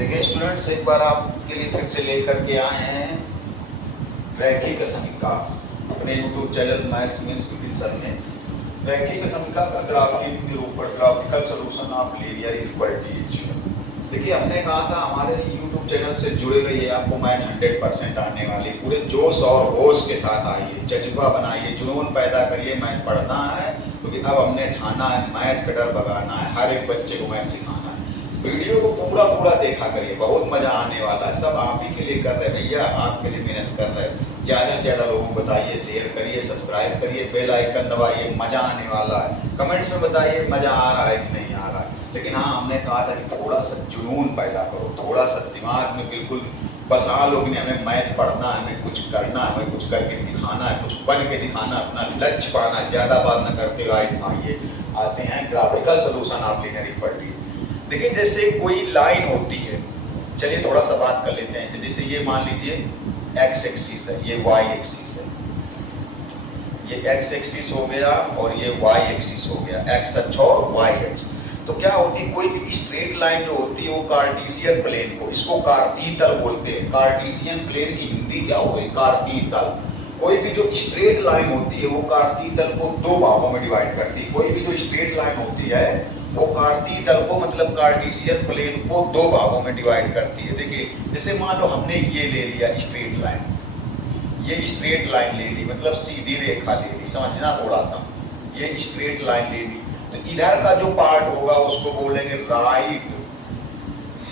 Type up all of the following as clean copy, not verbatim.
देखिए स्टूडेंट्स, एक बार आपके लिए फिर से लेकर के आए हैं रैखिक समीकरण अपने YouTube channel maths means quick sir में। रैखिक समीकरण का ग्राफिक निरूपण, graphical solution of linear equalities. देखिए हमने कहा था हमारे यूट्यूब चैनल से जुड़े रहिए, आपको मैथ 100% आने वाली, पूरे जोश और होश के साथ आइए, जज्बा बनाइए, जुनून पैदा करिए। मैथ पढ़ना है क्योंकि अब हमने ठाना है मैथ का डर भगाना है, हर एक बच्चे को मैथ सिखाना है। वीडियो को पूरा देखा करिए, बहुत मजा आने वाला है। सब आप ही के लिए कर रहे हैं भैया, आपके लिए मेहनत कर रहे हैं। ज़्यादा से ज़्यादा लोगों को बताइए, शेयर करिए, सब्सक्राइब करिए, बेल आइकन दबाइए, मजा आने वाला है। कमेंट्स में बताइए मजा आ रहा है कि नहीं आ रहा है। लेकिन हाँ, हमने कहा था कि थोड़ा सा जुनून पैदा करो, थोड़ा सा दिमाग में बिल्कुल बसा लो कि हमें मैथ पढ़ना है, हमें कुछ करना है, हमें कुछ करके दिखाना है, कुछ बन के दिखाना, अपना लक्ष्य पाना है। ज़्यादा बात न करते हुए आइए आते हैं graphical solution of linear equality. देखिए जैसे कोई लाइन होती है, चलिए थोड़ा सा बात कर लेते हैं। जैसे ये मान लीजिए एक्स एक्सिस है, ये वाई एक्सिस है, ये एक्स एक्सिस हो गया और ये वाई एक्सिस हो गया, एक्स अक्ष और वाई अक्ष। तो क्या होती है, कोई भी स्ट्रेट लाइन जो होती है वो कार्टेशियन प्लेन को, इसको कार्तीय तल बोलते हैं। कार्टेशियन प्लेन की हिंदी क्या होगी, कार्तीय तल। कोई भी जो स्ट्रेट लाइन होती है वो कार्तीय तल को दो भागों में डिवाइड करती है। कोई भी जो स्ट्रेट लाइन होती है वो कार्तीय तल को, मतलब कार्टेशियन प्लेन को दो भागों में डिवाइड करती है। देखिए जैसे मान लो हमने ये ले लिया स्ट्रेट लाइन, ये स्ट्रेट लाइन ले ली, मतलब सीधी रेखा ले ली, समझना थोड़ा सा। ये स्ट्रेट लाइन ले ली, तो इधर का जो पार्ट होगा उसको बोलेंगे right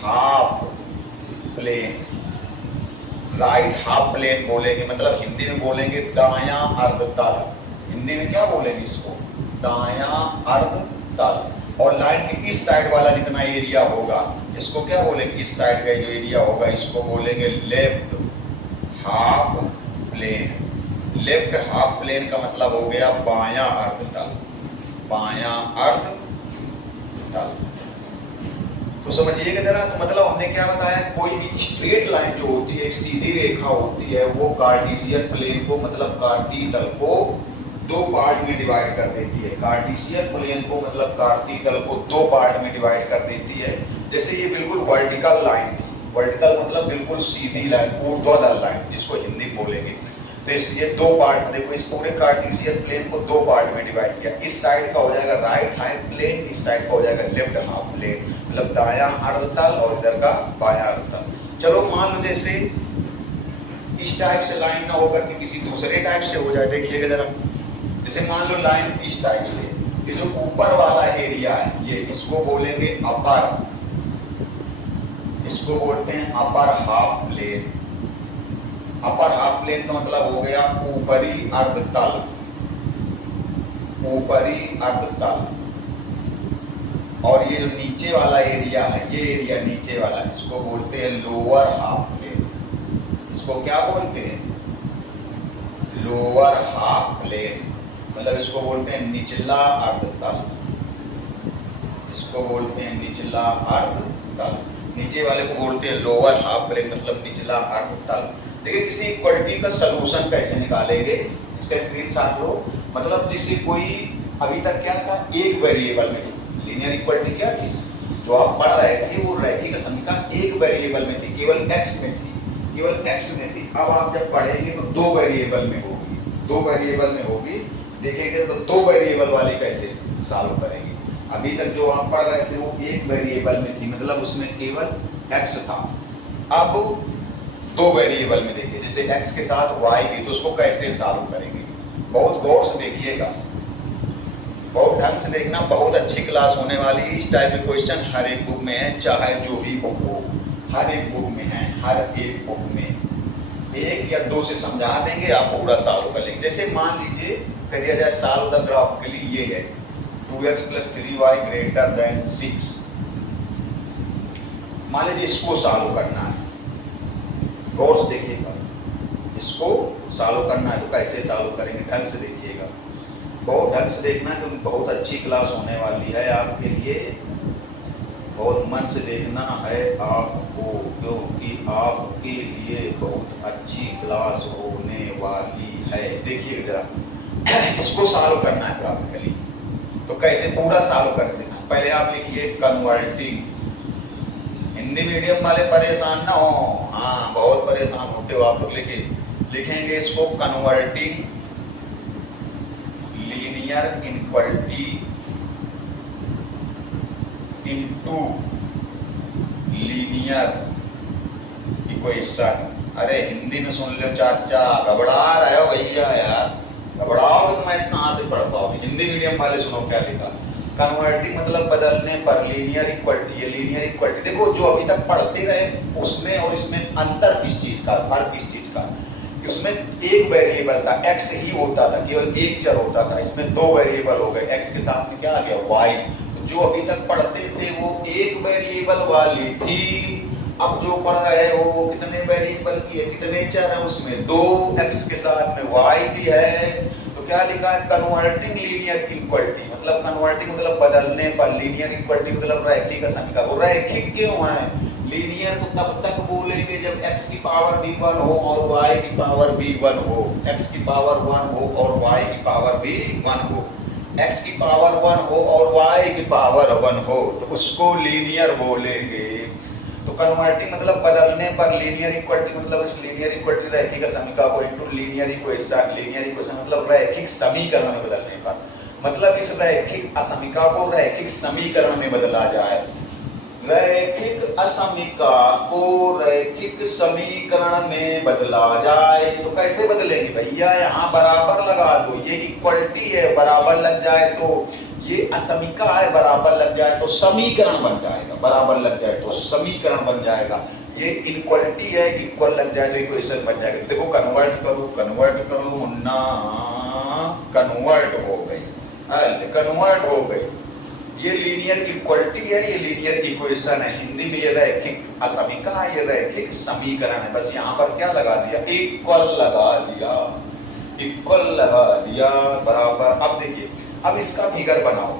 half plane. Right half plane बोलेंगे, मतलब हिंदी में बोलेंगे दायां अर्ध तल। हिंदी में क्या बोलेंगे इसको, दायां अर्ध तल। और लाइन के इस साइड वाला जितना एरिया होगा इसको क्या बोलेंगे, इस साइड का जो एरिया होगा इसको बोलेंगे left half plane. Left half plane का मतलब हो गया बायां अर्ध तल, बायां अर्ध तल। तो समझिएगा जरा। तो मतलब हमने क्या बताया, कोई भी स्ट्रेट लाइन जो होती है, एक सीधी रेखा होती है, वो कार्टेशियन प्लेन को, मतलब कार्तीय तल को दो पार्ट में डिवाइड कर देती है। कार्टेशियन प्लेन को मतलब कार्तीय तल को दो पार्ट में डिवाइड कर देती है। जैसे ये बिल्कुल वर्टिकल लाइन, वर्टिकल मतलब बिल्कुल सीधी लाइन, ऊर्ध्वाधर लाइन जिसको हिंदी बोलेंगे। तो इसलिए दो पार्ट में देखो, इस पूरे कार्टेशियन प्लेन को दो पार्ट में डिवाइड किया। इस साइड का हो जाएगा राइट हाफ प्लेन, इस साइड का हो जाएगा लेफ्ट हाफ प्लेन, मतलब दायां अर्ध तल और इधर का बायां अर्ध तल। चलो मान लो जैसे इस टाइप से लाइन ना होकर के किसी दूसरे टाइप से हो जाए, देखिएगा जरा। जैसे मान लो लाइन इस टाइप से, ये जो ऊपर वाला एरिया है ये, इसको बोलेंगे अपर, इसको बोलते हैं upper half plane. Upper half plane का मतलब हो गया ऊपरी अर्ध तल, ऊपरी अर्ध तल। और ये जो नीचे वाला एरिया है, ये एरिया नीचे वाला, इसको बोलते हैं लोअर हाफ प्लेन। इसको क्या बोलते हैं, लोअर हाफ प्लेन, मतलब इसको बोलते हैं निचला अर्ध तल, इसको बोलते हैं निचला अर्ध तल। नीचे वाले को बोलते हैं लोअर हाफ प्लेन, मतलब निचला अर्ध तल। देखिए किसी इक्वालिटी का सलूशन कैसे निकालेंगे, इसका स्क्रीनशॉट लो। मतलब जैसे कोई अभी तक क्या था, एक वेरिएबल में लीनियर इक्वालिटी क्या थी, जो आप पढ़ रहे थे वो रैखिक समीकरण एक वेरिएबल में थी, केवल एक्स में थी, केवल एक्स में थी। अब आप जब पढ़ेंगे तो दो वेरिएबल में होगी, दो वेरिएबल में होगी। देखेंगे तो दो वेरिएबल वाले कैसे सॉल्व करेंगे। अभी तक जो आप पढ़ रहे थे वो एक वेरिएबल में थी, मतलब उसमें केवल एक्स था। अब दो वेरिएबल में देखिए, जैसे x के साथ y भी, तो उसको कैसे सॉल्व करेंगे। बहुत गौर से देखिएगा, बहुत ढंग से देखना, बहुत अच्छी क्लास होने वाली है। इस टाइप के क्वेश्चन हर एक बुक में है, चाहे जो भी बुक हो, हर एक बुक में है, हर एक बुक में एक या दो से समझा देंगे, आप पूरा सॉल्व कर लेंगे। जैसे मान लीजिए कह दिया जाए सॉल्व द ग्राफ के लिए, ये है 2x + 3y > 6। मान लीजिए इसको सॉल्व करना है, गौर से देखिएगा, इसको सॉल्व करना है तो कैसे सॉल्व करेंगे, ढंग से देखिएगा, बहुत ढंग से देखना है। तो बहुत अच्छी क्लास होने वाली है आपके लिए, बहुत मन से देखना है आपको, क्योंकि आपके लिए बहुत अच्छी क्लास होने वाली है। देखिए जरा, इसको सॉल्व करना है हिंदी मीडियम वाले परेशान ना हो, हाँ बहुत परेशान होते हो आप लोग, लिखेंगे इसको converting linear inequality into linear equation. अरे हिंदी में सुन लो चाचा, घबरा रहे हो भैया यार, घबराओगे तो मैं कहाँ से पढ़ पाऊंगी। हिंदी मीडियम वाले सुनो क्या लिखा, कन्वर्टिंग मतलब बदलने पर, लीनियर इक्वालिटी, ये लीनियर इक्वालिटी देखो जो अभी तक पढ़ते रहे उसमें और इसमें अंतर किस चीज का, फर्क किस चीज का। उसमें एक वेरिएबल था, एक्स ही होता था, केवल एक चर होता था, इसमें दो वेरिएबल हो गए, एक्स के साथ में क्या आ गया वाई। जो अभी तक पढ़ते थे वो एक वेरिएबल वाली थी, अब जो पढ़ रहे हो वो कितने वेरिएबल की है, कितने चर है उसमें, दो, एक्स के साथ में वाई भी है। तो क्या लिखा है, कन्वर्टिंग लीनियर इक्वालिटी, मतलब कन्वर्टिंग मतलब बदलने पर, लीनियर इक्वालिटी मतलब रैखिक समीकरण। वो रैखिक क्यों है, लीनियर तो तब तक बोलेंगे जब x की पावर भी 1 हो और y की पावर भी 1 हो, x की पावर 1 हो और y की पावर भी 1 हो, x की पावर 1 हो और y की पावर 1 हो तो उसको लीनियर बोलेंगे। तो कन्वर्टिंग मतलब बदलने पर, लीनियर इक्वालिटी मतलब इस लीनियर इक्वालिटी रैखिक समीकरण को into linear equation, linear equation मतलब रैखिक समीकरण में बदलने पर, मतलब इस रैखिक असमीकरण को रैखिक समीकरण में बदला जाए। रैखिक असमीका को रैखिक समीकरण में बदला जाए तो कैसे बदलेंगे भैया, यहाँ बराबर लगा दो, ये इक्वलिटी है बराबर लग जाए तो ये असमीका है बराबर लग जाए तो समीकरण बन जाएगा, बराबर लग जाए तो समीकरण बन जाएगा। ये इनक्वालिटी है, इक्वल लग जाए तो इक्वेशन बन जाएगा। तो देखो कन्वर्ट करो मुन्ना, कन्वर्ट हो गई, कन्वर्ट हो गई। ये लीनियर इक्वालिटी है, ये लीनियर इक्वेशन है, हिंदी में ये रैखिक असमीका है, ये रैखिक समीकरण है। बस यहाँ पर क्या लगा दिया, इक्वल लगा दिया, इक्वल लगा दिया बराबर। अब देखिए, अब इसका फिगर बनाओ,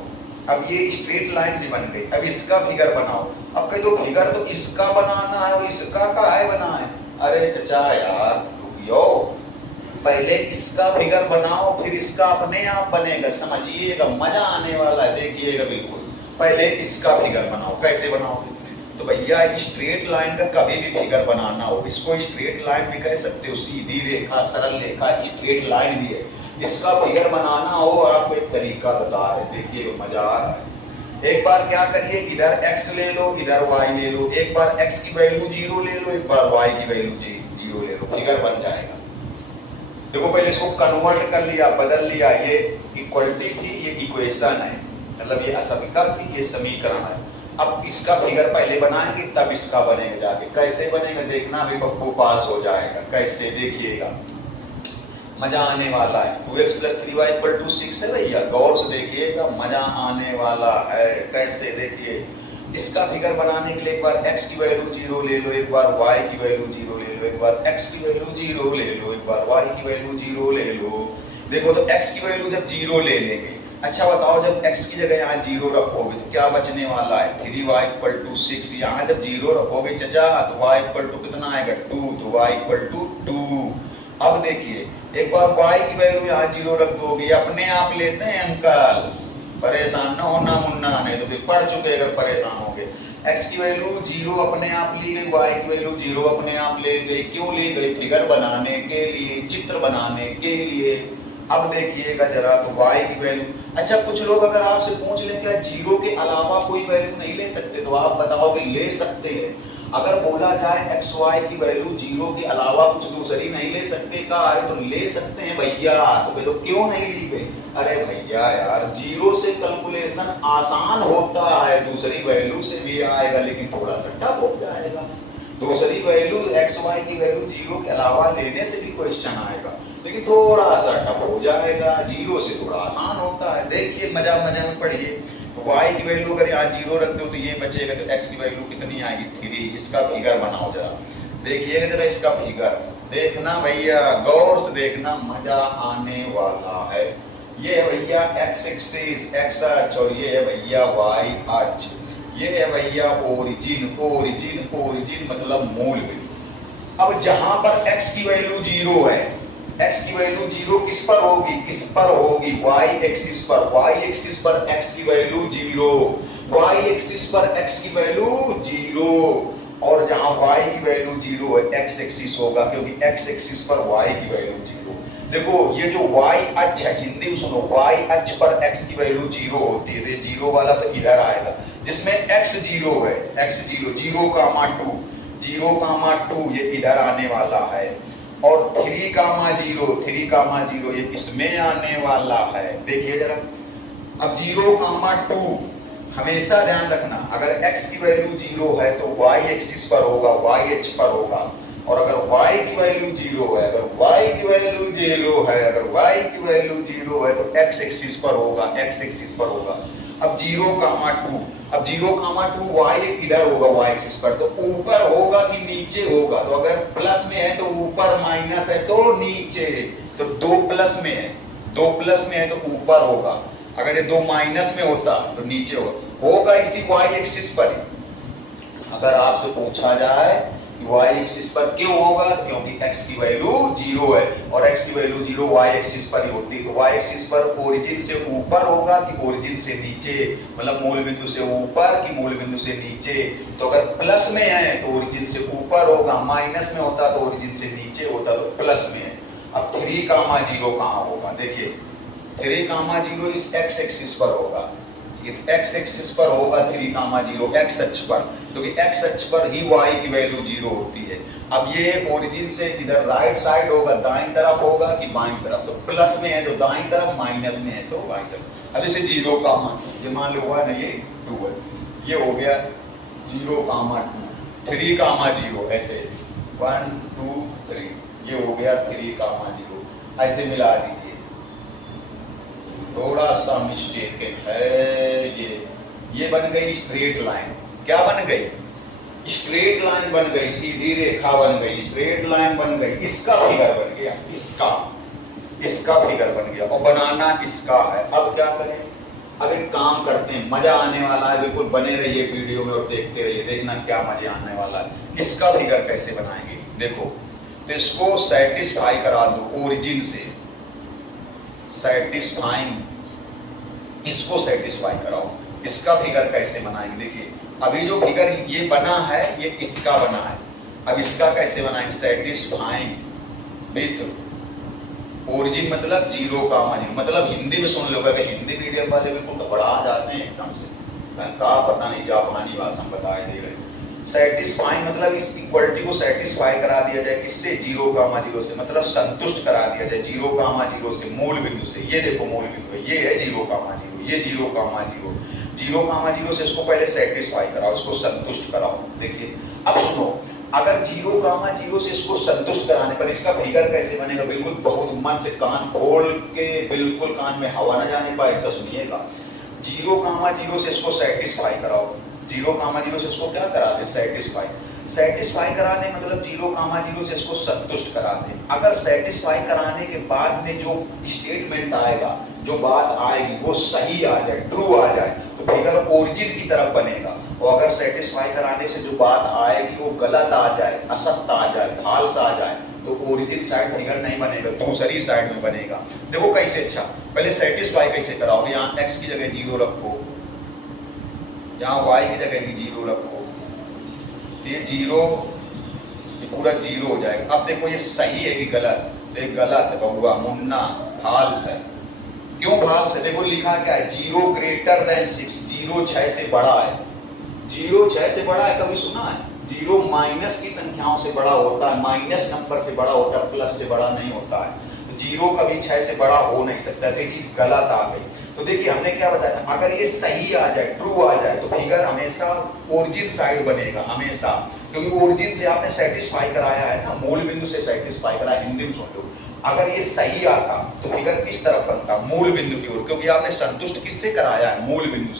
अब ये स्ट्रेट लाइन भी बन गई, अब इसका फिगर बनाओ। अब कह दो फिगर तो इसका बनाना है और इसका का है बना है, अरे चचा यार रुकियो, पहले इसका फिगर बनाओ फिर इसका अपने आप बनेगा, समझिएगा मजा आने वाला है, देखिएगा बिल्कुल। पहले इसका फिगर बनाओ, कैसे बनाओगे, तो भैया स्ट्रेट लाइन का कभी भी फिगर बनाना हो, इसको स्ट्रेट लाइन भी कह सकते हो, सीधी रेखा, सरल रेखा, स्ट्रेट लाइन भी है। इसका फिगर बनाना हो आपको एक तरीका बता रहे, देखिए मजा आ रहा है। एक बार क्या करिए, इधर x ले लो इधर y ले लो, एक बार x की वैल्यू 0 ले लो, एक बार y की वैल्यू 0 ले लो, फिगर बन जाएगा। देखो पहले इसको कन्वर्ट कर लिया, बदल लिया, ये इक्वलिटी थी ये इक्वेशन है, मतलब ये असमीका थी ये समीकरण है। अब इसका फिगर पहले बनाएंगे तब इसका बनेगा जाके, कैसे बनेगा देखना, अभी पप्पू पास हो जाएगा, कैसे देखिएगा मजा आने वाला है। 2x + 3y = 6 है भैया, गौर से देखिएगा मजा आने वाला है। कैसे देखिए, इसका फिगर बनाने के लिए एक बार x की वैल्यू 0 ले लो, एक बार y की वैल्यू 0 ले लो, एक बार x की वैल्यू 0 ले लो, एक बार y की वैल्यू 0 ले लो। देखो तो x की वैल्यू जब 0 ले लेंगे, अच्छा बताओ जब x की जगह यहाँ 0 रखोगे तो क्या बचने वाला है, 3y = 6। यहाँ जब 0 रखोगे चचा तो y = कितना आएगा 2, तो y = 2। अब देखिए एक बार y की वैल्यू यहाँ 0 रख दोगे, अपने आप लेते हैं अंकल, परेशान ना होना मुन्ना, नहीं तो फिर पढ़ चुके अगर परेशान हो गए। x की वैल्यू 0 अपने आप ली गई, y की वैल्यू 0 अपने आप ले गई, क्यों ली गई, फिगर बनाने के लिए, चित्र बनाने के लिए। अब देखिएगा जरा तो y की वैल्यू, अच्छा कुछ लोग अगर आपसे पूछ लें क्या 0 के अलावा कोई वैल्यू नहीं ले सकते, तो आप बताओगे ले सकते हैं। अगर बोला जाए xy की वैल्यू 0 के अलावा कुछ दूसरी नहीं ले सकते का, अरे तो ले सकते हैं भैया, तो क्यों नहीं ली गई, अरे भैया यार 0 से कैलकुलेशन आसान होता है, दूसरी वैल्यू से भी आएगा लेकिन थोड़ा सा टफ हो जाएगा। दूसरी वैल्यू xy की वैल्यू 0 के अलावा लेने से भी क्वेश्चन आएगा लेकिन थोड़ा सा टफ हो जाएगा, 0 से थोड़ा आसान होता है। देखिए मजा में पढ़िए, तो y की वैल्यू अगर यहाँ 0 रख दो तो ये बचेगा, तो x की वैल्यू कितनी आएगी 3। इसका फिगर बनाओ जरा, देखिएगा जरा इसका फिगर, देखना भैया गौर से देखना, मजा आने वाला है। ये है भैया x एक्सिस, x अक्ष, और ये है भैया y अक्ष, ये है भैया ओरिजिन मतलब मूल बिंदु। अब जहां पर x की वैल्यू 0 है, x की वैल्यू 0 किस पर होगी, किस पर होगी, y एक्सिस पर, y एक्सिस पर x की वैल्यू 0, y एक्सिस पर x की वैल्यू 0। और जहां y की वैल्यू 0 है x एक्सिस होगा, क्योंकि x एक्सिस पर y की वैल्यू 0। देखो ये जो y अक्ष है, हिंदी में सुनो, y अक्ष पर x की वैल्यू 0 होती है, तो 0 वाला तो इधर आएगा, जिसमें x 0 है, x 0 0,2 ये इधर आने वाला है, और 3,0 ये इसमें आने वाला है। देखिए जरा, अब 0,2 हमेशा ध्यान रखना, अगर x की वैल्यू 0 है तो y एक्सिस पर होगा, y अक्ष पर होगा, और अगर y की वैल्यू 0 है, अगर y की वैल्यू 0 है तो x एक्सिस पर होगा, x एक्सिस पर होगा। अब 0,2, अब 0,2 y किधर होगा, y एक्सिस पर, तो ऊपर होगा कि नीचे होगा, तो अगर प्लस में है तो ऊपर, माइनस है तो नीचे, तो 2 प्लस में है, 2 प्लस में है तो ऊपर होगा, अगर ये 2 माइनस में होता तो नीचे होगा इसी y एक्सिस पर। अगर आपसे पूछा जाए कि y एक्सिस पर क्यों होगा, तो क्योंकि x की वैल्यू 0 है, और x की वैल्यू 0 y एक्सिस पर ही होती है, तो y एक्सिस पर ओरिजिन से ऊपर होगा कि ओरिजिन से नीचे, मतलब मूल बिंदु से ऊपर कि मूल बिंदु से नीचे। तो अगर प्लस में है तो ओरिजिन से ऊपर होगा, माइनस में होता तो ओरिजिन से नीचे होता, तो प्लस में है। अब 3,0 कहाँ होगा, देखिए 3,0 इस x एक्सिस पर होगा, इस x एक्सिस पर होगा 3,0 x अक्ष पर, क्योंकि x अक्ष पर ही y की वैल्यू 0 होती है। अब ये ओरिजिन से इधर राइट साइड होगा, दाईं तरफ होगा कि बाईं तरफ, तो प्लस में है तो दाईं तरफ, माइनस में है तो बाईं तरफ। अब इसे 0, ये मान लो हुआ नहीं, ये 2 है, ये हो गया 0,2, 3,0 ऐसे 1 2 3, ये हो गया 3,0, ऐसे मिला दीजिए। थोड़ा सा मिस्टेक है, ये बन गई स्ट्रेट लाइन, क्या बन गई, स्ट्रेट लाइन बन गई, सीधी रेखा बन गई, स्ट्रेट लाइन बन गई, इसका फिगर बन गया, इसका फिगर बन गया, और बनाना इसका है। अब क्या करें, अब एक काम करते हैं, मजा आने वाला है, बिल्कुल बने रहिए वीडियो में और देखते रहिए, देखना क्या मजा आने वाला है। इसका फिगर कैसे बनाएंगे, देखो, तो इसको सेटिस्फाई करा दो ओरिजिन से, इसको सेटिस्फाई कराओ। इसका फिगर कैसे बनाएंगे, देखिए अभी जो फिगर ये बना है ये इसका बना है, अब इसका कैसे बनाएंगे, सेटिस्फाइंग विथ ओरिजिन मतलब 0,0, मतलब हिंदी में सुन लो, अगर हिंदी मीडियम वाले बिल्कुल तो बढ़ा जाते हैं एकदम से, का पता नहीं जापानी भाषा में बताए दे रहे। सेटिस्फाइंग मतलब इस इक्वलिटी को सेटिस्फाई करा दिया जाए, किससे, 0,0 से, मतलब संतुष्ट करा दिया जाए 0,0 से, मूल बिंदु से। ये देखो मूल बिंदु है, ये है 0,0, ये 0,0 से इसको पहले सेटिस्फाई कराओ, इसको संतुष्ट कराओ। देखिए अब सुनो, अगर 0,0 से इसको संतुष्ट कराने पर इसका फिगर कैसे बनेगा, बिल्कुल बहुत मन से कान खोल के, बिल्कुल कान में हवा न जाने पाए, ऐसा सुनिएगा। 0,0 से इसको सेटिस्फाई कराओ, 0,0 से इसको क्या करा दे, सेटिस्फाई कराने मतलब 0,0 से इसको संतुष्ट करा दे। अगर सेटिस्फाई कराने के बाद में जो स्टेटमेंट आएगा, जो बात आएगी वो सही आ जाए, ट्रू आ जाए, तो फिगर ओरिजिन की तरफ बनेगा। और अगर सेटिस्फाई कराने से जो बात आएगी वो गलत आ जाए, असत्य आ जाए, फाल्स आ जाए, तो ओरिजिन साइड फिगर नहीं बनेगा, दूसरी साइड में बनेगा। देखो कैसे, अच्छा पहले सेटिस्फाई कैसे कराओ, यहाँ x की जगह 0 रखो, यहाँ y की जगह भी 0 रखो, ये 0 पूरा 0 हो जाएगा। अब देखो ये सही है कि गलत, तो ये गलत है बबुआ, मुन्ना, फाल्स है। क्यों फाल्स है, देखो लिखा क्या है, 0 ग्रेटर देन 6, 0 6 से बड़ा है, 0 6 से बड़ा है, कभी सुना है? 0 माइनस की संख्याओं से बड़ा होता है, माइनस नंबर से बड़ा होता है, प्लस से बड़ा नहीं होता है। 0 कभी 6 से बड़ा हो नहीं सकता, तो ये चीज गलत आ गई। तो देखिए हमने क्या बताया, अगर ये सही आ जाए, ट्रू आ जाए, तो फिगर हमेशा ओरिजिन साइड बनेगा, हमेशा, क्योंकि ओरिजिन से आपने सेटिस्फाई कराया है ना, मूल बिंदु से सेटिस्फाई कराया, हिंदी में सुन लो। अगर ये सही आता तो फिगर किस तरफ बनता, मूल बिंदु की ओर, क्योंकि आपने संतुष्ट किससे कराया है, मूल बिंदु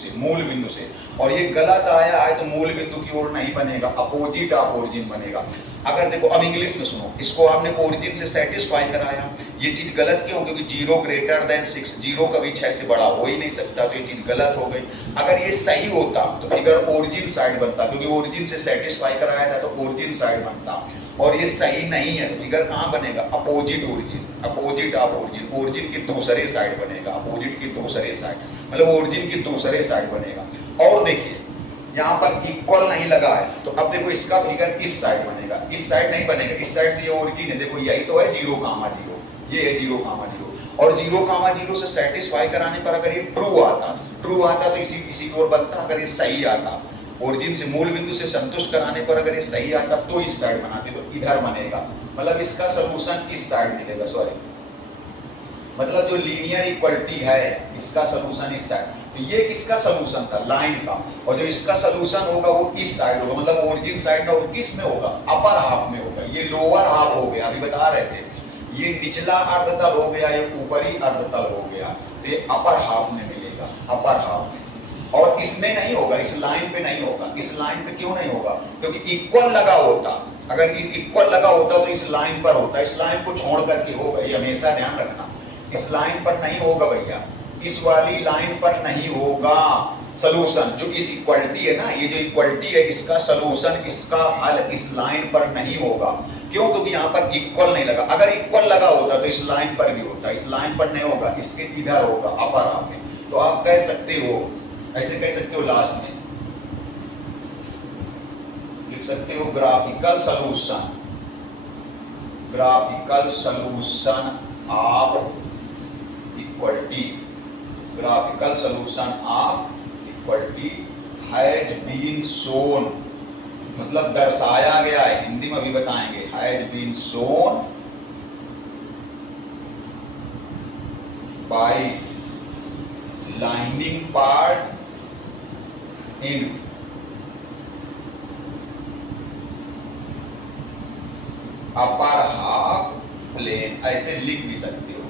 से। और ये गलत आया है तो मूल बिंदु की ओर नहीं बनेगा, अपोजिट ऑफ ओरिजिन बनेगा। अगर देखो अब इंग्लिश में सुनो, इसको आपने ओरिजिन से सेटिस्फाई कराया, ये चीज गलत क्यों, क्योंकि 0 ग्रेटर देन 6, 0 कभी 6 से बड़ा हो ही नहीं सकता, तो ये चीज गलत हो गई। अगर ये सही होता तो फिगर ओरिजिन साइड बनता, क्योंकि ओरिजिन से सेटिस्फाई कराया था तो ओरिजिन साइड बनता। और ये सही नहीं है तो फिगर कहाँ बनेगा, opposite origin, opposite of origin, origin की दूसरे साइड बनेगा, अपोजिट की दूसरे साइड, मतलब ओरिजिन की दूसरे साइड बनेगा। और देखिए यहाँ पर इक्वल नहीं लगा है, तो अब देखो इसका फिगर इस साइड बनेगा, इस साइड नहीं बनेगा, इस साइड तो ये ओरिजिन है, देखो यही तो है 0,0, ये है 0,0 और 0,0 से सेटिस्फाई कराने पर अगर ये ट्रू आता तो इसी की ओर बनता, अगर ये सही आता ओरिजिन से मूल बिंदु से संतुष्ट कराने पर अगर ये सही आता तो इस साइड बनाते, तो इधर बनेगा, मतलब इसका सलूशन इस साइड मिलेगा, सॉरी मतलब जो लीनियर इक्वलिटी है इसका सलूशन इस साइड, तो ये किसका सलूशन था, लाइन का, और जो इसका सलूशन होगा वो इस साइड होगा, मतलब ओरिजिन साइड का, किस में होगा, अपर हाफ में होगा, ये लोअर हाफ हो गया, अभी बता रहे थे, ये निचला अर्धतल हो गया, ये ऊपरी अर्धतल हो गया, तो ये अपर हाफ में मिलेगा, अपर हाफ में, और इसमें नहीं होगा, इस लाइन पे नहीं होगा, इस लाइन पे क्यों नहीं होगा, क्योंकि इक्वल लगा होता, अगर इक्वल लगा होता तो इस लाइन पर होता, इस लाइन को छोड़ करके होगा, ये हमेशा ध्यान रखना, इस लाइन पर नहीं होगा भैया, इस वाली लाइन पर नहीं होगा सलूशन, जो इस इक्वलिटी है ना, ये जो इक्वलिटी है इसका सलूशन, इसका हल इस लाइन पर नहीं होगा, क्यों, क्योंकि यहाँ पर इक्वल नहीं लगा, अगर इक्वल लगा होता तो इस लाइन पर भी होता, इस लाइन पर नहीं होगा, इसके इधर होगा, अपर हाफ में, तो आप कह सकते हो, ऐसे कह सकते हो, लास्ट में लिख सकते हो graphical solution of equality, graphical solution of equality has been shown, मतलब दर्शाया गया है, हिंदी में भी बताएंगे, has been shown by lining part in upper half plane, ऐसे लिख भी सकते हो,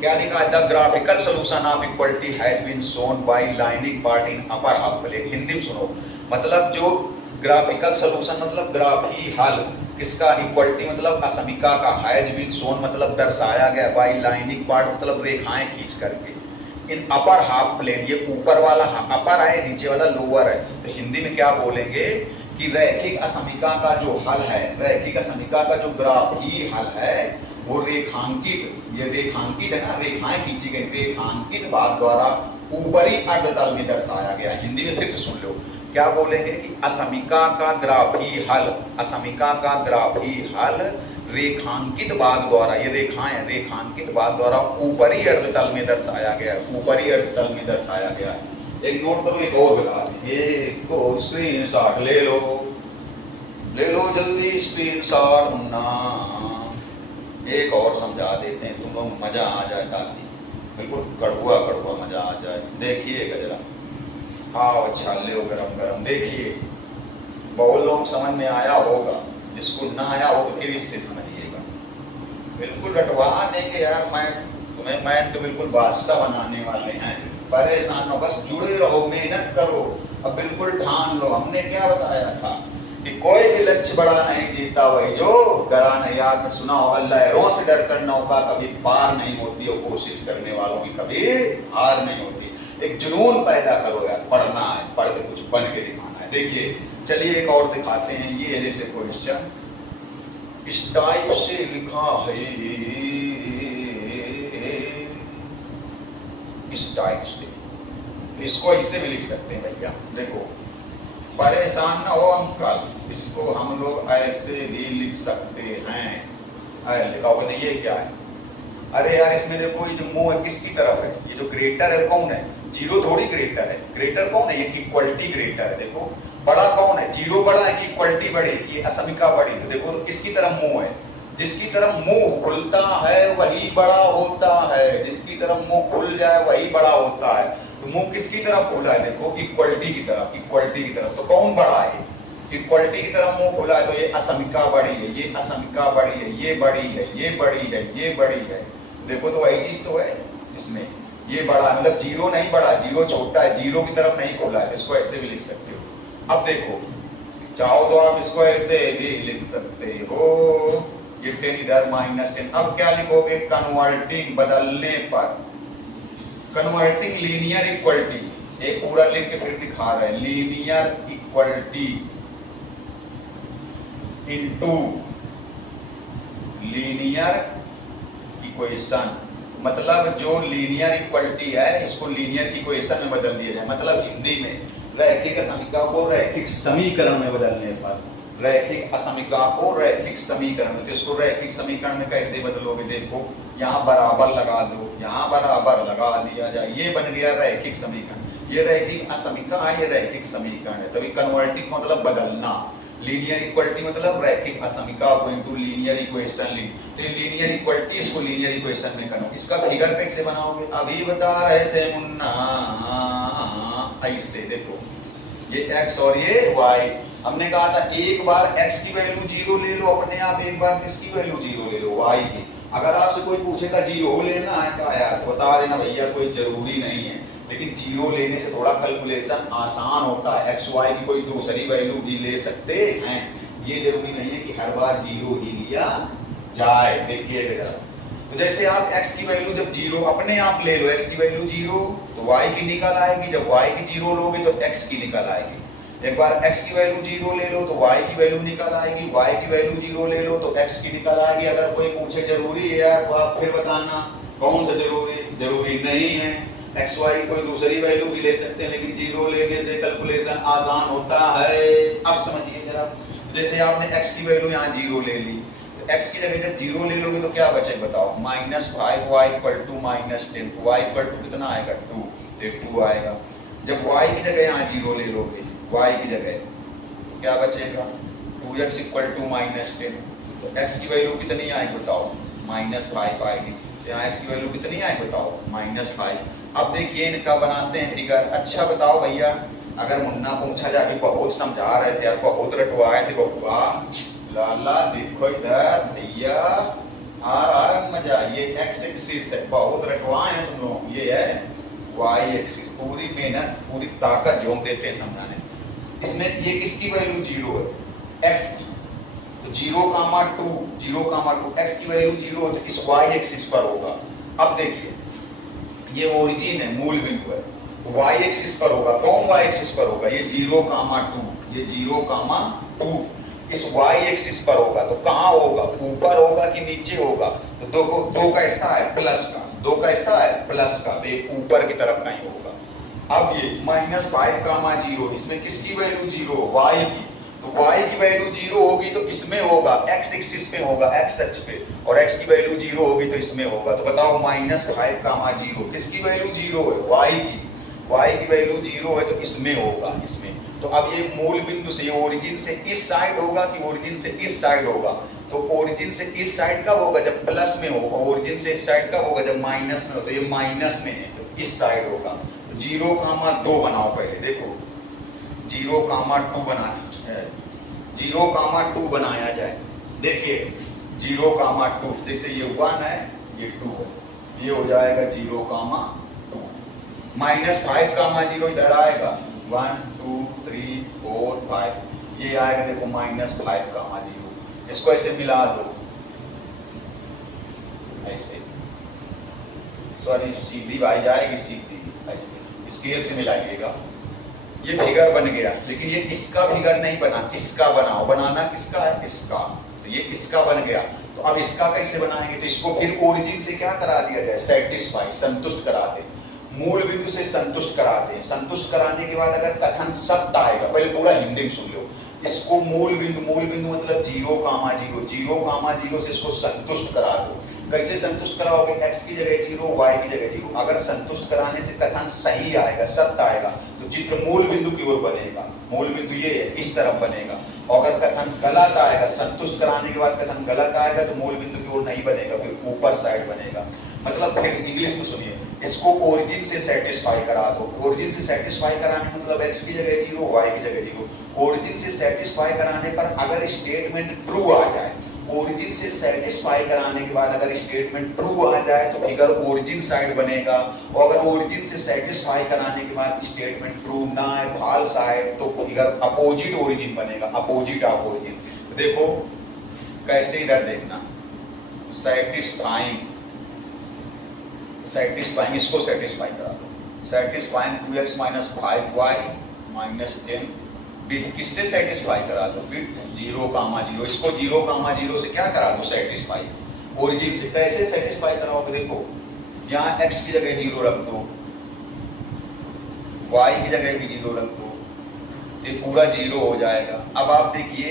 क्या लिखा है, the graphical solution of equality has been shown by lining part in upper half plane, Hindi में सुनो, मतलब जो ग्राफिकल सॉल्यूशन मतलब ग्राफी हल किसका, इक्वलिटी मतलब असमिका का, हैज बीन शोन मतलब दर्शाया गया, बाय लाइनिंग पार्ट मतलब रेखाएं खींच करके, इन अपर हाफ प्लेन, ये ऊपर वाला अपर है, नीचे वाला लोअर है, तो हिंदी में क्या बोलेंगे कि रैखिक असमिका का जो हल है, रैखिक असमिका का जो ग्राफी हल है वो रेखांकित, ये रेखांकित है ना, रेखाएं खींची गई, रेखांकित भाग द्वारा ऊपरी अर्धतल में दर्शाया गया, हिंदी में फिर से सुन लो, क्या बोलेंगे कि असमिका का ग्राफी हल, असमिका का ग्राफी हल रेखांकित भाग द्वारा, ये रेखाएं रेखांकित भाग द्वारा ऊपरी अर्धतल में दर्शाया गया है, ऊपरी अर्धतल में दर्शाया गया है। एक नोट करो, एक और बता, एक को स्क्रीनशॉट ले लो जल्दी स्क्रीनशॉट मुन्ना, एक और समझा देते हैं, तुम लोग मजा आ जाए, ताकि बिल्कुल कड़वा कड़वा मजा आ जाए, देखिएगा जरा, हाँ अच्छा ले गरम गरम, देखिए बहुत लोग समझ में आया होगा, जिसको ना आया हो तो फिर इससे समझिएगा, बिल्कुल रटवा देंगे यार, मैं तो बिल्कुल बादशाह बनाने वाले हैं, परेशान हो, बस जुड़े रहो, मेहनत करो, अब बिल्कुल ठान लो, हमने क्या बताया था कि कोई भी लक्ष्य बड़ा नहीं जीता वही जो डरा नहीं, याद में सुना हो, लहरों से डरकर नौका कभी पार नहीं होती, और कोशिश करने वालों की कभी हार नहीं होती, एक जुनून पैदा करो यार, पढ़ना है, पढ़ के कुछ बन के दिखाना है। देखिए चलिए एक और दिखाते हैं, ये जैसे क्वेश्चन इस टाइप से लिखा है, इस टाइप से, इसको ऐसे भी लिख सकते हैं भैया, देखो परेशान ना हो अंकल, इसको हम लोग ऐसे भी लिख सकते हैं, लिखा होगा नहीं, ये क्या है, अरे यार इसमें देखो ये जो मुंह है किसकी तरफ है, ये जो ग्रेटर है कौन है, जीरो थोड़ी ग्रेटर है, ग्रेटर कौन है, ये इक्वलिटी ग्रेटर है, देखो बड़ा कौन है, जीरो बड़ा है कि इक्वलिटी बड़ी, कि असमिका बड़ी, तो देखो तो किसकी तरफ मुंह है, जिसकी तरफ मुंह खुलता है वही बड़ा होता है, जिसकी तरफ मुंह खुल जाए वही बड़ा होता है, तो मुंह किसकी तरफ खुला है, देखो इक्वलिटी की तरफ, इक्वलिटी की तरफ, तो कौन बड़ा है, इक्वलिटी की तरफ मुंह खुला है, तो ये असमिका बड़ी है, ये असमिका बड़ी है, ये बड़ी है, ये बड़ी है, ये बड़ी है, देखो तो वही चीज तो है इसमें, ये बड़ा मतलब जीरो नहीं बड़ा, जीरो छोटा है, जीरो की तरफ नहीं खुला है, इसको ऐसे भी लिख सकते हो। अब देखो चाहो तो आप इसको ऐसे भी लिख सकते हो, ये 10 इधर -10, अब क्या लिखोगे, कन्वर्टिंग, बदलने पर, कन्वर्टिंग लीनियर इक्वलिटी, एक पूरा लिख के फिर दिखा रहे हैं, linear equality into linear equation, मतलब जो लीनियर इक्वलिटी है इसको लीनियर इक्वेशन में बदल दिया जाए, मतलब हिंदी में रैखिक असमिका को रैखिक समीकरण में बदलने पर, रैखिक असमिका को रैखिक समीकरण में, तो इसको रैखिक समीकरण में कैसे बदलोगे? देखो यहाँ बराबर लगा दो, यहाँ बराबर लगा दिया जाए, ये बन गया रैखिक समीकरण। ये रैखिक असमिका है, ये रैखिक समीकरण है। तभी कन्वर्टिंग मतलब बदलना, लीनियर इक्वलिटी मतलब रैखिक असमिका को इनटू लीनियर इक्वेशन लिख, तो लीनियर इक्वलिटी इसको लीनियर इक्वेशन में करना। इसका फिगर कैसे बनाओगे? अभी बता रहे थे मुन्ना, ऐसे देखो ये x और ये y, हमने कहा था एक बार x की वैल्यू 0 ले लो अपने आप, एक बार किसकी वैल्यू 0 ले लो? y की। अगर आपसे कोई पूछेगा 0 लेना है क्या यार, बता देना भैया कोई जरूरी नहीं है, लेकिन 0 लेने से थोड़ा कैलकुलेशन आसान होता है। x y की कोई दूसरी वैल्यू भी ले सकते हैं, ये जरूरी नहीं है कि हर बार 0 ही लिया जाए। देखिए जरा, तो जैसे आप x की वैल्यू जब 0 अपने आप ले लो, x की वैल्यू 0 तो y की निकल आएगी, जब y की 0 लोगे तो x की निकल आएगी। एक बार x की वैल्यू 0 ले लो तो y की वैल्यू निकल आएगी, y की वैल्यू 0 ले लो तो x की निकल आएगी। अगर कोई पूछे जरूरी है यार तो आप फिर बताना कौन सा जरूरी नहीं है। x y की कोई दूसरी वैल्यू भी ले सकते हैं, लेकिन 0 लेने से कैलकुलेशन आसान होता है। अब समझिए जरा, जैसे आपने x की वैल्यू यहाँ 0 ले ली, x की जगह जब 0 ले लोगे तो क्या बचे बताओ? -5y = -10, तो y = कितना आएगा? 2, एक 2 आएगा। जब y की जगह यहाँ 0 ले लोगे, y की जगह तो क्या बचेगा? 2x = -10, तो x की वैल्यू कितनी आएगी बताओ? -5 आएगी। तो यहाँ x की वैल्यू कितनी आएगी बताओ? -5। अब देखिए इनका बनाते हैं फिगर। अच्छा बताओ भैया, अगर मुन्ना पूछा जाके बहुत समझा रहे थे, बहुत रटवाए थे बबुआ, लाला देखो इधर भैया, आ रहा है मजा। ये x एक्सिस है, बहुत रखवाए हैं तुम लोग, ये है y एक्सिस। पूरी मेहनत पूरी ताकत झोंक देते हैं समझाने। इसमें ये किसकी वैल्यू 0 है? x की, तो 0,2, 0,2 x की वैल्यू 0 है तो इस y एक्सिस पर होगा। अब देखिए ये ओरिजिन है, मूल बिंदु है, तो y एक्सिस पर होगा। कौन y एक्सिस पर होगा? ये 0,2, ये 0,2 इस y एक्सिस पर होगा। तो कहाँ होगा? ऊपर होगा कि नीचे होगा? तो दो का हिस्सा है प्लस का, 2 का हिस्सा है प्लस का, तो ये ऊपर की तरफ कहीं होगा। अब ये -5,0, इसमें किसकी वैल्यू 0? y की। तो y की वैल्यू 0 होगी तो इसमें होगा, x एक्सिस पे होगा, x अक्ष पे, और x की वैल्यू 0 होगी तो इसमें होगा। तो बताओ -5,0 किसकी वैल्यू 0 है? y की। y की वैल्यू 0 है तो इसमें होगा, इसमें। तो अब ये मूल बिंदु से, ये ओरिजिन से इस साइड होगा कि ओरिजिन से इस साइड होगा? तो ओरिजिन से इस साइड कब होगा? जब प्लस में होगा। ओरिजिन से इस साइड कब होगा? जब माइनस में हो। तो ये माइनस में है तो इस साइड होगा। तो 0,2 बनाओ पहले, देखो 0,2 बनाया जाए। देखिए 0,2, जैसे ये 1 है, ये 2 है, ये हो जाएगा 0,2। -5,0 इधर आएगा, 1 2 3 4 5, ये आएगा देखो -5,0। इसको ऐसे मिला दो, ऐसे, सॉरी सीधी भाई जाएगी, सीधी ऐसे स्केल से मिलाइएगा। ये फिगर बन गया, लेकिन ये इसका फिगर नहीं बना, इसका बनाओ। बनाना किसका है? इसका। तो ये इसका बन गया। तो अब इसका कैसे बनाएंगे? तो इसको फिर ओरिजिन से क्या करा दिया जाए? सेटिस्फाई, संतुष्ट कराते, मूल बिंदु से संतुष्ट कराते हैं। संतुष्ट कराने के बाद अगर कथन सत्य आएगा, पहले पूरा हिंदी में सुन लो, इसको मूल बिंदु मतलब 0,0, 0,0 से इसको संतुष्ट करा दो। कैसे संतुष्ट कराओगे? x की जगह 0, y की जगह 0। अगर संतुष्ट कराने से कथन सही आएगा, सत्य आएगा, तो चित्र मूल बिंदु की ओर बनेगा। मूल बिंदु ये है, इस तरफ बनेगा। और अगर कथन गलत आएगा, संतुष्ट कराने के बाद कथन गलत आएगा, तो मूल बिंदु की ओर नहीं बनेगा, फिर ऊपर साइड बनेगा। मतलब फिर इंग्लिश में सुनिए, इसको ओरिजिन से सेटिस्फाई करा दो। ओरिजिन से सेटिस्फाई कराने मतलब x की जगह 0, y की जगह 0। ओरिजिन से सेटिस्फाई कराने पर अगर स्टेटमेंट ट्रू आ जाए, ओरिजिन से सेटिस्फाई कराने के बाद अगर स्टेटमेंट ट्रू आ जाए तो फिगर ओरिजिन साइड बनेगा। और अगर ओरिजिन से सेटिस्फाई कराने के बाद स्टेटमेंट ट्रू ना आए, फॉल्स आए, तो फिगर अपोजिट ओरिजिन बनेगा, अपोजिट ऑफ ओरिजिन। तो देखो कैसे, इधर देखना, सेटिस्फाइंग, इसको सेटिस्फाई करा दो। सेटिस्फाइंग 2x - 5y - 10 विथ किससे सेटिस्फाई करा दो? विथ 0,0। इसको 0,0 से क्या करा दो? सेटिस्फाई, ओरिजिन से। कैसे सेटिस्फाई कराओगे? देखो यहाँ x की जगह 0 रख दो, y की जगह भी 0 रख दो, तो ये पूरा 0 हो जाएगा। अब आप देखिए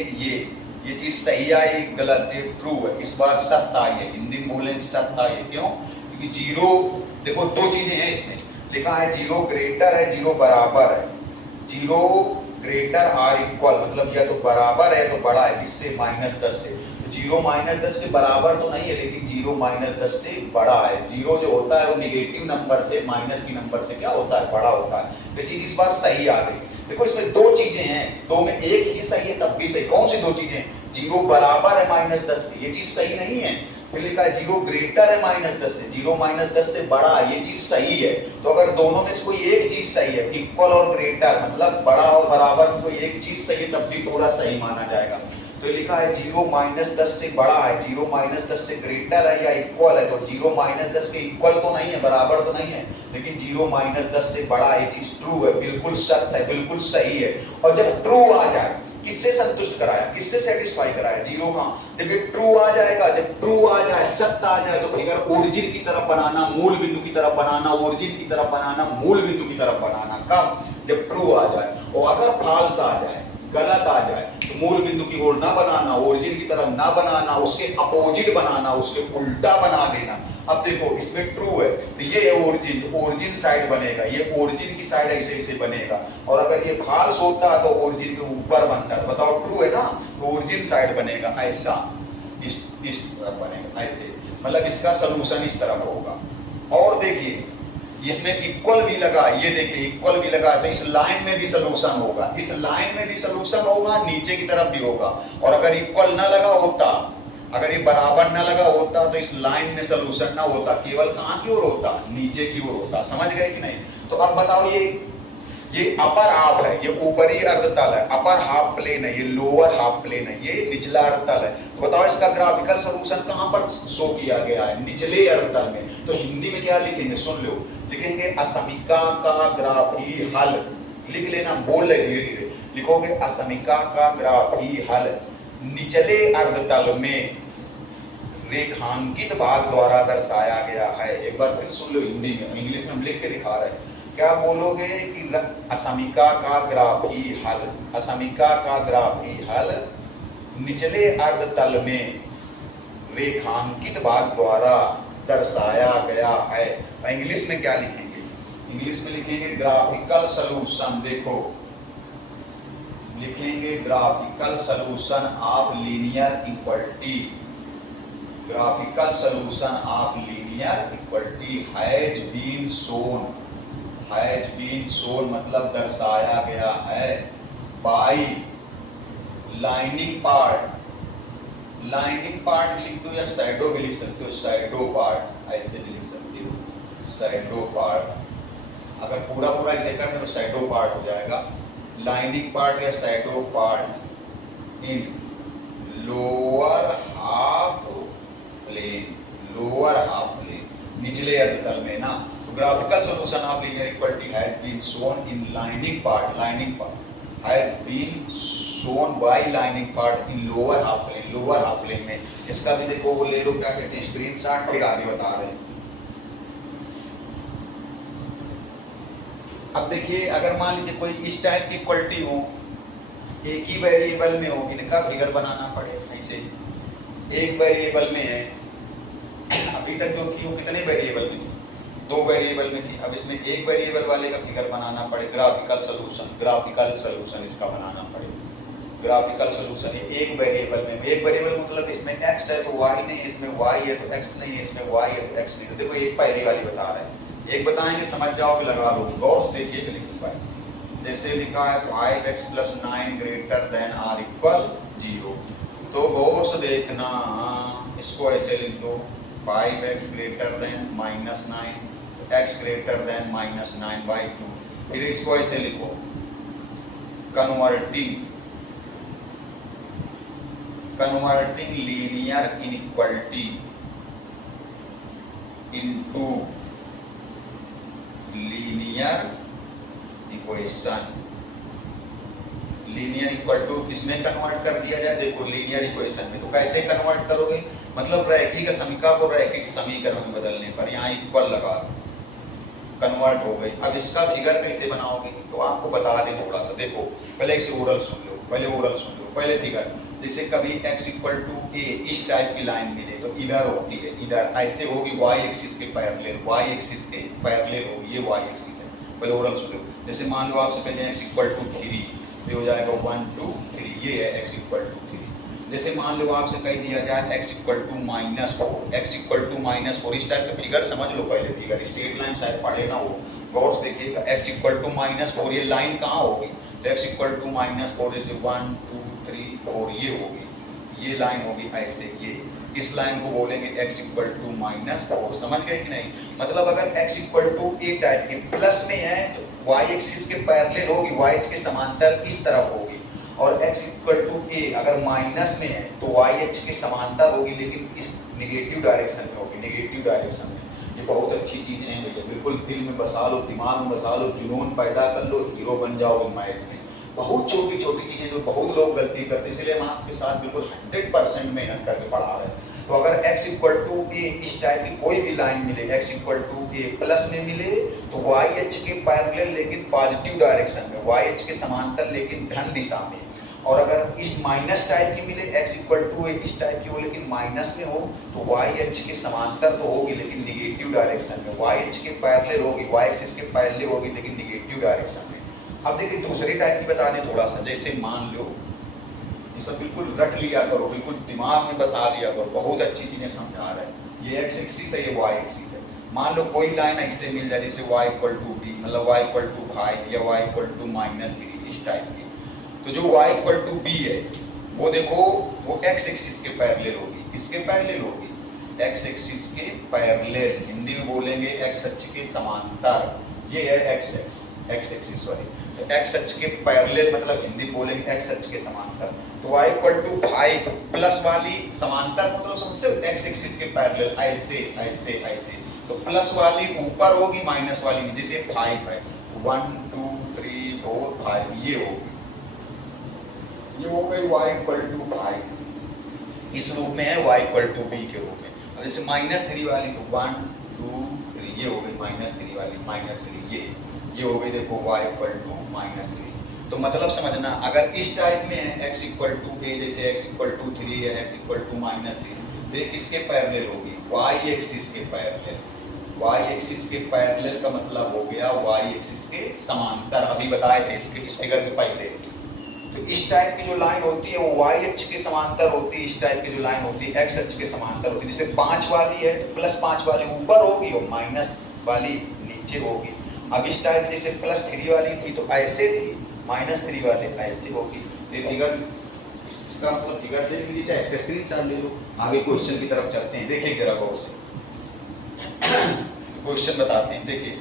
ये चीज सही आई गलत, ये ट्रू है, इस बार सत्य आई है, हिंदी में बोले सत्य आई है। क्यों? क्योंकि 0 देखो दो चीजें हैं इसमें, लिखा है 0 ग्रेटर है 0 बराबर है। 0 ग्रेटर आर इक्वल मतलब या तो बराबर है तो बड़ा है, किससे? -10 से। 0 -10 के बराबर तो नहीं है, लेकिन 0 -10 से बड़ा है। 0 जो होता है वो नेगेटिव नंबर से, माइनस की नंबर से क्या होता है? बड़ा होता है। तो चीज इस बार सही आ गई। देखो इसमें दो चीजें हैं, दो में एक ही सही है तब भी सही। कौन सी दो चीजें? 0 बराबर है -10 के, ये चीज सही नहीं है। फिर लिखा है 0 ग्रेटर है -10 से, 0 -10 से बड़ा है, ये चीज सही है। तो अगर दोनों में से कोई एक चीज सही है, इक्वल और ग्रेटर मतलब बड़ा और बराबर में कोई एक चीज सही है, तब भी थोड़ा सही माना जाएगा। तो लिखा है 0 -10 से बड़ा है, 0 -10 से ग्रेटर है या इक्वल है। तो 0 -10 के इक्वल तो नहीं है, बराबर तो नहीं है, लेकिन 0 -10 से बड़ा है, ये चीज ट्रू है, बिल्कुल सत्य है, बिल्कुल सही है। और जब ट्रू आ जाए, किससे संतुष्ट कराया, किससे सेटिस्फाई कराया? 0 का। जब ये ट्रू आ जाएगा, जब ट्रू आ जाए, सत्य आ जाए, तो फिगर ओरिजिन की तरफ बनाना, मूल बिंदु की तरफ बनाना, ओरिजिन की तरफ बनाना, मूल बिंदु की तरफ बनाना। कब? जब ट्रू आ जाए। और अगर फॉल्स आ जाए, गलत आ जाए, तो मूल बिंदु की ओर ना बनाना, ओरिजिन की तरफ ना बनाना, उसके अपोजिट बनाना, उसके उल्टा बना देना। अब देखो इसमें ट्रू है तो ये है ओरिजिन, तो ओरिजिन साइड बनेगा, ये ओरिजिन की साइड ऐसे ऐसे बनेगा। और अगर ये फॉल्स होता तो ओरिजिन के ऊपर बनता है। बताओ ट्रू है ना, तो ओरिजिन साइड बनेगा ऐसा, इस तरफ बनेगा ऐसे, मतलब इसका सोल्यूशन इस तरफ होगा। और देखिए इसमें इक्वल भी लगा, ये देखिए इक्वल भी लगा, तो इस लाइन में भी सोल्यूशन होगा, इस लाइन में भी सोल्यूशन होगा, नीचे की तरफ भी होगा। और अगर इक्वल ना लगा होता, अगर ये बराबर ना लगा होता, तो इस लाइन में सोल्यूशन ना होता, केवल कहां की ओर होता? नीचे की ओर होता। समझ गए कि नहीं? तो अब बताओ ये अपर हाफ है, ये ऊपरी अर्धतल है, अपर हाफ प्लेन है, ये लोअर हाफ प्लेन है, ये निचला अर्धतल है। तो बताओ इसका ग्राफिकल सॉल्यूशन कहां पर शो किया गया है? निचले अर्धतल में। तो हिंदी में क्या लिखेंगे? सुन लो, लिखेंगे असमीका का ग्राफी हल। लिख लेना, बोल ले धीरे धीरे, लिखोगे असमीका का ग्राफी हल निचले अर्धतल में रेखांकित भाग द्वारा दर्शाया गया है। एक बार फिर सुन लो हिंदी में, इंग्लिश में हम लिख के दिखा रहे हैं। क्या बोलोगे कि असमीका का ग्राफी हल, असमीका का ग्राफी हल निचले अर्धतल में रेखांकित भाग द्वारा दर्शाया गया है। इंग्लिश में क्या लिखेंगे? इंग्लिश में लिखेंगे ग्राफिकल सॉल्यूशन। देखो लिखेंगे graphical solution of linear equality, graphical solution of linear equality has been shown, has been shown मतलब दर्शाया गया है, by lining part. Lining part लिख दो या शैडो भी लिख सकते हो, शैडो पार्ट ऐसे भी लिख सकते हो, शैडो पार्ट। अगर पूरा पूरा इसे कर दो तो शैडो पार्ट हो जाएगा। लाइनिंग पार्ट या shadow part in lower half plane, lower half plane निचले अर्धतल में ना। तो graphical solution of linear equality has been shown in lining part, lining part has been shown by lining part in lower half plane, lower half plane में। इसका भी देखो वो ले लो, क्या कहते हैं, स्क्रीनशॉट, फिर आगे बता रहे हैं। अब देखिए अगर मान लीजिए कोई इस टाइप की इक्वालिटी हो, एक ही वेरिएबल में हो, इनका फिगर बनाना पड़े। ऐसे एक वेरिएबल में है, अभी तक जो थी वो कितने वेरिएबल में थी? 2 वेरिएबल में थी। अब इसमें एक वेरिएबल वाले का फिगर बनाना पड़े, ग्राफिकल सॉल्यूशन, ग्राफिकल सॉल्यूशन इसका बनाना पड़े। ग्राफिकल सॉल्यूशन एक वेरिएबल में, एक वेरिएबल मतलब इसमें x है तो y नहीं, इसमें y है तो x नहीं, इसमें y है तो x नहीं। तो देखो एक पहली वाली बता रहे हैं, एक बताएंगे समझ जाओ कि लगा लो, गौर से देखिए कि लिख पाए। जैसे लिखा है 5x + 9 greater than are equal 0, तो गौर से देखना, इसको ऐसे लिख दो 5x greater than -9, x greater than -9/2। फिर इसको ऐसे लिखो converting linear inequality into linear equation. Linear equal to किसमें कन्वर्ट कर दिया जाए? देखो लीनियर इक्वेशन में। तो कैसे कन्वर्ट करोगे? मतलब रैखिक समीकरण को रैखिक समीकरण में बदलने पर। यहाँ इक्वल लगा दो, कन्वर्ट हो गई। अब इसका फिगर कैसे बनाओगे तो आपको बता दें थोड़ा सा। देखो पहले इसे ओरल सुन लो, पहले फिगर। जैसे कभी x इक्वल टू ए इस टाइप की लाइन मिले तो इधर होती है, इधर ऐसे होगी y एक्सिस के पैरेलल, y एक्सिस के पैरेलल होगी, ये y एक्सिस है। पहले ओरल सुन लो। जैसे मान लो आपसे कहते हैं x इक्वल टू 3, ये हो जाएगा 1 2 3, ये है x इक्वल टू 3। जैसे मान लो आपसे कह दिया जाए x equal to -4, x equal to -4, इस टाइप का फिगर समझ लो। पहले फिगर स्ट्रेट लाइन शायद पढ़े ना हो, गौर से देखिएगा। x इक्वल टू -4, ये लाइन कहाँ होगी तो x इक्वल टू -4, जैसे 1 2 3 4 ये होगी, ये लाइन होगी ऐसे। ये इस लाइन को बोलेंगे x इक्वल टू -4। समझ गए कि नहीं? मतलब अगर x equal to A type के प्लस में है तो y एक्सिस के पैरेलल होगी, y के समांतर इस तरफ होगी। और x इक्वल टू ए अगर माइनस में है तो y अक्ष के समांतर होगी, लेकिन इस निगेटिव डायरेक्शन में होगी, निगेटिव डायरेक्शन में। ये बहुत अच्छी चीजें हैं भैया, बिल्कुल दिल में बसा लो, दिमाग में बसा लो, जुनून पैदा कर लो, हीरो बन जाओगे मैथ में। बहुत छोटी छोटी चीजें जो बहुत लोग गलती करते हैं, इसलिए हम आपके साथ बिल्कुल 100% मेहनत करके पढ़ा रहे हैं। तो अगर x इक्वल टू ए इस टाइप की कोई भी लाइन मिले, x equal to A plus में मिले तो y अक्ष के पैरेलल लेकिन पॉजिटिव डायरेक्शन में, y अक्ष के समांतर लेकिन धन दिशा में। और अगर इस माइनस टाइप की मिले, x इक्वल टू ए इस टाइप की हो लेकिन माइनस में हो तो y अक्ष के समांतर तो होगी लेकिन निगेटिव डायरेक्शन में, y अक्ष के पैरेलल होगी, y एक्सिस के पैरेलल होगी लेकिन निगेटिव डायरेक्शन में। अब देखिए दूसरी टाइप की बता दें थोड़ा सा। जैसे मान लो, ये सब बिल्कुल रट लिया करो, बिल्कुल दिमाग में बसा लिया करो, बहुत अच्छी चीजें समझा रहे हैं। ये x एक्सिस है, ये y एक्सिस है। मान लो कोई लाइन ऐसे मिल जाए जैसे y इक्वल टू b, मतलब y इक्वल टू 5 या y इक्वल टू -3 इस टाइप की। तो जो y इक्वल टू b है वो देखो वो x एक्सिस के पैरेलल होगी, किसके पैरेलल होगी? x एक्सिस के पैरेलल, हिंदी में बोलेंगे x अक्ष के समांतर। ये है x एक्सिस सॉरी, तो x अक्ष के पैरेलल मतलब हिंदी बोलेंगे x अक्ष के समांतर। तो y इक्वल टू 5 प्लस वाली समांतर मतलब समझते हो, x एक्सिस के पैरेलल ऐसे ऐसे ऐसे। तो प्लस वाली ऊपर होगी, माइनस वाली नीचे। जैसे 5 है, 1 2 3 4 5 ये होगी, ये हो गई y इक्वल टू 5 इस रूप में है, y इक्वल टू b के रूप में। अब जैसे -3 वाली तो 1 2 3 ये हो गई, -3 वाली -3 ये हो गई, देखो y इक्वल टू -3। तो मतलब समझना, अगर इस टाइप में है x इक्वल टू a, जैसे x इक्वल टू 3 या x इक्वल टू -3, तो किसके पैरेलल होगी? y एक्सिस के पैरेलल। y एक्सिस के पैरेलल का मतलब हो गया y एक्सिस के समांतर। अभी बताए थे इसके इस फिगर के पहले। तो इस टाइप की जो लाइन होती है वो y अक्ष के समांतर होती है, इस टाइप की जो लाइन होती है x अक्ष के समांतर होती है। जैसे 5 वाली है तो +5 वाली ऊपर होगी और माइनस वाली नीचे होगी। अब इस टाइप जैसे +3 वाली थी तो ऐसे थी, -3 वाले ऐसे होगी। ये फिगर, इसका मतलब फिगर देख लीजिए, चाहे इसका स्क्रीनशॉट ले लो। आगे क्वेश्चन की तरफ चलते हैं, देखिए जरा गौर से क्वेश्चन बताते हैं। देखिए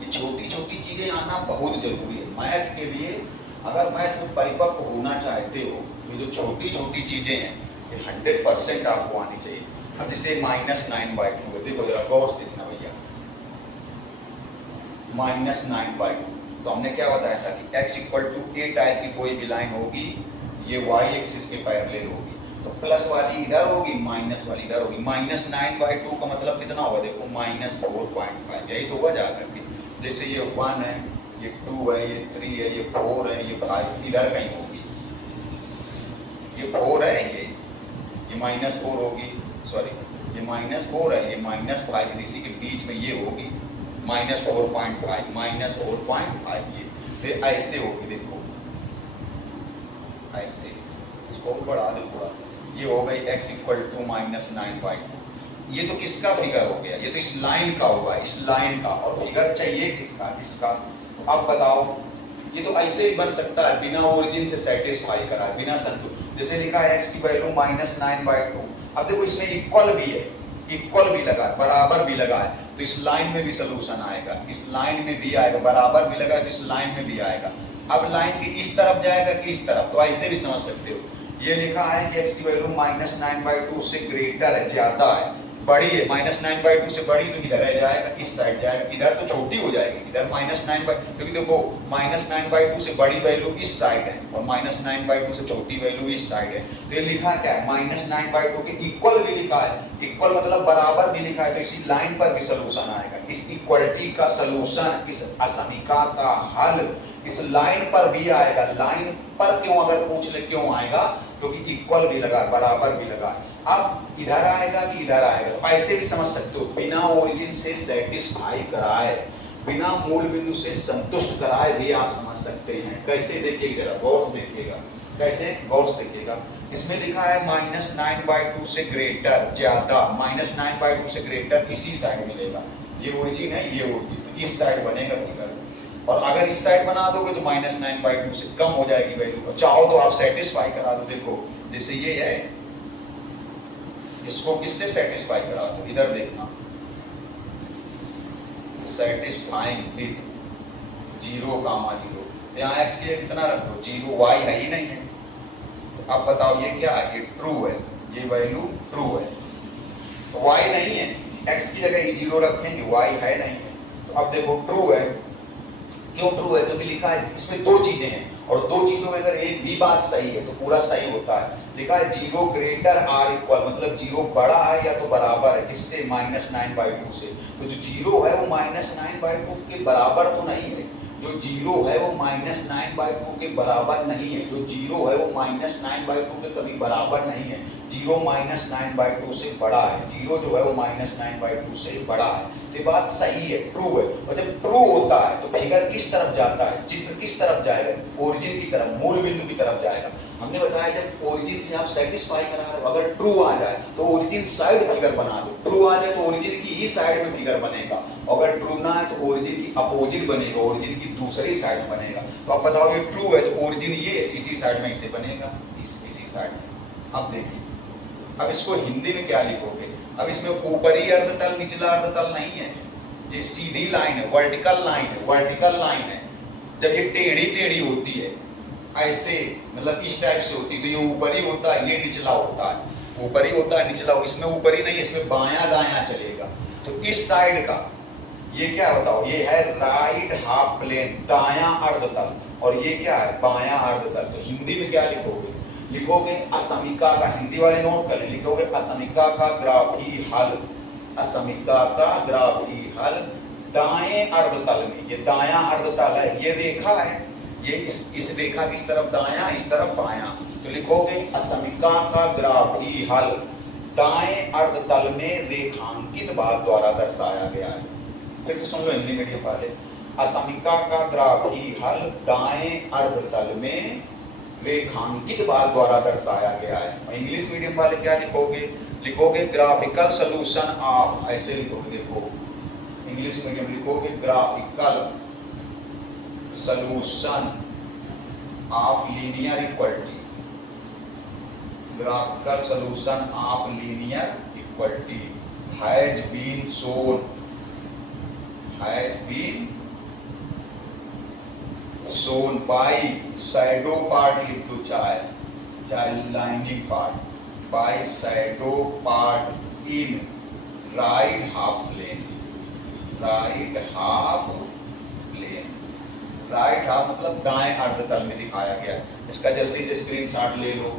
ये छोटी छोटी चीजें आना बहुत जरूरी है मैथ के लिए। अगर मैथ में परिपक्व होना चाहते हो तो जो छोटी छोटी चीजें हैं ये 100% आपको आनी चाहिए। अब जैसे -9/2 है, देखो जरा गौर से देखना भैया, -9/2। तो हमने क्या बताया था कि x equal to A type की कोई भी लाइन होगी, ये y एक्सिस के पैरेलल होगी। तो प्लस वाली इधर होगी, माइनस वाली इधर होगी। -9/2 का मतलब कितना होगा? देखो -4.5, यही तो होगा जाकर के। जैसे ये 1 है, ये 2 है, ये 3 है, ये 4 है, ये 5 इधर कहीं होगी। ये 4 है, ये -4 होगी, सॉरी ये -4 है, ये -5, इसी के बीच में ये होगी -4.5 ये फिर ऐसे होगी। देखो ऐसे, इसको बढ़ा दो थोड़ा, ये हो गई x इक्वल टू -9/2। ये तो किसका फिगर हो गया? ये तो इस लाइन का होगा, इस लाइन का। और फिगर चाहिए किसका? इसका। तो अब बताओ, ये तो ऐसे ही बन सकता है बिना ओरिजिन से सेटिस्फाई करा, बिना संतुलन। जैसे लिखा है x की वैल्यू -9/2। अब देखो इसमें इक्वल भी है, इक्वल भी लगा है, बराबर भी लगा है, तो इस लाइन में भी सलूशन आएगा, इस लाइन में भी आएगा। बराबर भी लगा है तो इस लाइन में भी आएगा। अब लाइन की इस तरफ जाएगा कि इस तरफ, तो ऐसे भी समझ सकते हो। ये लिखा है कि x की वैल्यू -9/2 से ग्रेटर है, ज्यादा है, बड़ी है, -9/2 से बड़ी तो इधर है जाएगा, इस साइड जाएगा, इधर तो छोटी हो जाएगी, इधर -9 क्योंकि देखो -9/2 से बड़ी वैल्यू इस साइड है और -9/2 से छोटी वैल्यू इस साइड है। तो ये लिखा क्या है, -9/2 के इक्वल भी लिखा है, इक्वल मतलब बराबर भी लिखा है, तो इसी लाइन पर भी सलूशन आएगा। इस इक्वलिटी का सलूशन, इस असमीका का हल इस लाइन पर भी आएगा। लाइन पर क्यों अगर पूछ ले क्यों आएगा, क्योंकि इक्वल भी लगा, बराबर भी लगा। अब इधर आएगा कि इधर आएगा, तो ऐसे भी समझ सकते हो, बिना ओरिजिन से सेटिस्फाई कराए, बिना मूल बिंदु से संतुष्ट कराए भी आप समझ सकते हैं। कैसे देखिएगा, जरा गौर से देखिएगा, कैसे गौर से देखिएगा। इसमें लिखा है -9/2 से ग्रेटर, ज्यादा, -9/2 से ग्रेटर इसी साइड मिलेगा। ये ओरिजिन है, ये ओरिजिन, तो इस साइड बनेगा फिगर। और अगर इस साइड बना दोगे तो -9/2 से कम हो जाएगी वैल्यू। चाहो तो आप सेटिस्फाई करा दो। देखो जैसे ये है, इसको किससे सेटिस्फाई करा दो, इधर देखना, सेटिस्फाइंग विद 0,0। यहाँ x के लिए कितना रख दो, 0, y है ही नहीं है। तो अब बताओ ये क्या है, ये ट्रू है, ये वैल्यू ट्रू है, तो y नहीं है, x की जगह 0 रखेंगे, y है नहीं है। तो अब देखो ट्रू है, क्यों ट्रू है, क्योंकि लिखा है इसमें दो चीजें हैं और दो चीजों में अगर एक भी बात सही है तो पूरा सही होता है। लिखा है 0 ग्रेटर आर इक्वल, मतलब 0 बड़ा है या तो बराबर है, किससे, -9/2 से। तो जो 0 है वो -9/2 के बराबर तो नहीं है, जो 0 है वो -9/2 के बराबर नहीं है, जो 0 है वो -9/2 के कभी बराबर नहीं है। 0 -9/2 से बड़ा है, 0 जो है वो -9/2 से बड़ा है। तो ये बात सही है, ट्रू है। और जब ट्रू होता है तो फिगर किस तरफ जाता है, चित्र किस तरफ जाएगा, ओरिजिन की तरफ, मूल बिंदु की तरफ जाएगा। हमने बताया जब ओरिजिन से आप सेटिस्फाई करा रहे हो, अगर ट्रू आ जाए तो ओरिजिन साइड फिगर बना दो, ट्रू आ जाए तो ओरिजिन की ही साइड में फिगर बनेगा, अगर ट्रू ना है तो ओरिजिन की अपोजिट बनेगा, ओरिजिन की दूसरी साइड बनेगा। तो अब बताओ ये ट्रू है तो ओरिजिन ये इसी साइड में इसे बनेगा, इसी साइड में। अब देखिए, अब इसको हिंदी में क्या लिखोगे, अब इसमें ऊपरी अर्धतल निचला अर्धतल नहीं है, ये सीधी लाइन है, वर्टिकल लाइन है, वर्टिकल लाइन है। जब ये टेढ़ी टेढ़ी होती है ऐसे, मतलब इस टाइप से होती है, तो ये ऊपरी होता है, ये निचला होता है, ऊपरी होता है निचला, इसमें ऊपरी नहीं, इसमें बायां दायां चलेगा। तो इस साइड का ये क्या बताओ, ये है राइट हाफ प्लेन, दायां अर्धतल, और ये क्या है, बायां अर्धतल। तो हिंदी में क्या लिखोगे, लिखोगे असमीका का, हिंदी वाले नोट कर, लिखोगे असमीका का ग्राफी हल, असमीका का ग्राफी हल दाएं अर्धतल में। ये दायां अर्धतल है, ये रेखा है, ये इस रेखा की इस तरफ दायां, इस तरफ बायां। तो लिखोगे असमीका का ग्राफी हल दाएं अर्धतल में रेखांकित बात द्वारा दर्शाया गया है। फिर से सुन लो हिंदी मीडियम वाले, असमीका का ग्राफी हल दाएं अर्धतल में रेखांकित बात द्वारा दर्शाया गया है। और इंग्लिश मीडियम वाले क्या लिखोगे, लिखोगे ग्राफिकल सोल्यूशन ऑफ, ऐसे लिखोगे, देखो इंग्लिश मीडियम लिखोगे graphical solution of linear equality, graphical solution of linear equality has been shown, has been shown by shadow part लिख दो, चाहे lining part, by shadow part in right half plane, right half plane, right half मतलब दाएं अर्धतल में दिखाया गया। इसका जल्दी से स्क्रीनशॉट ले लो।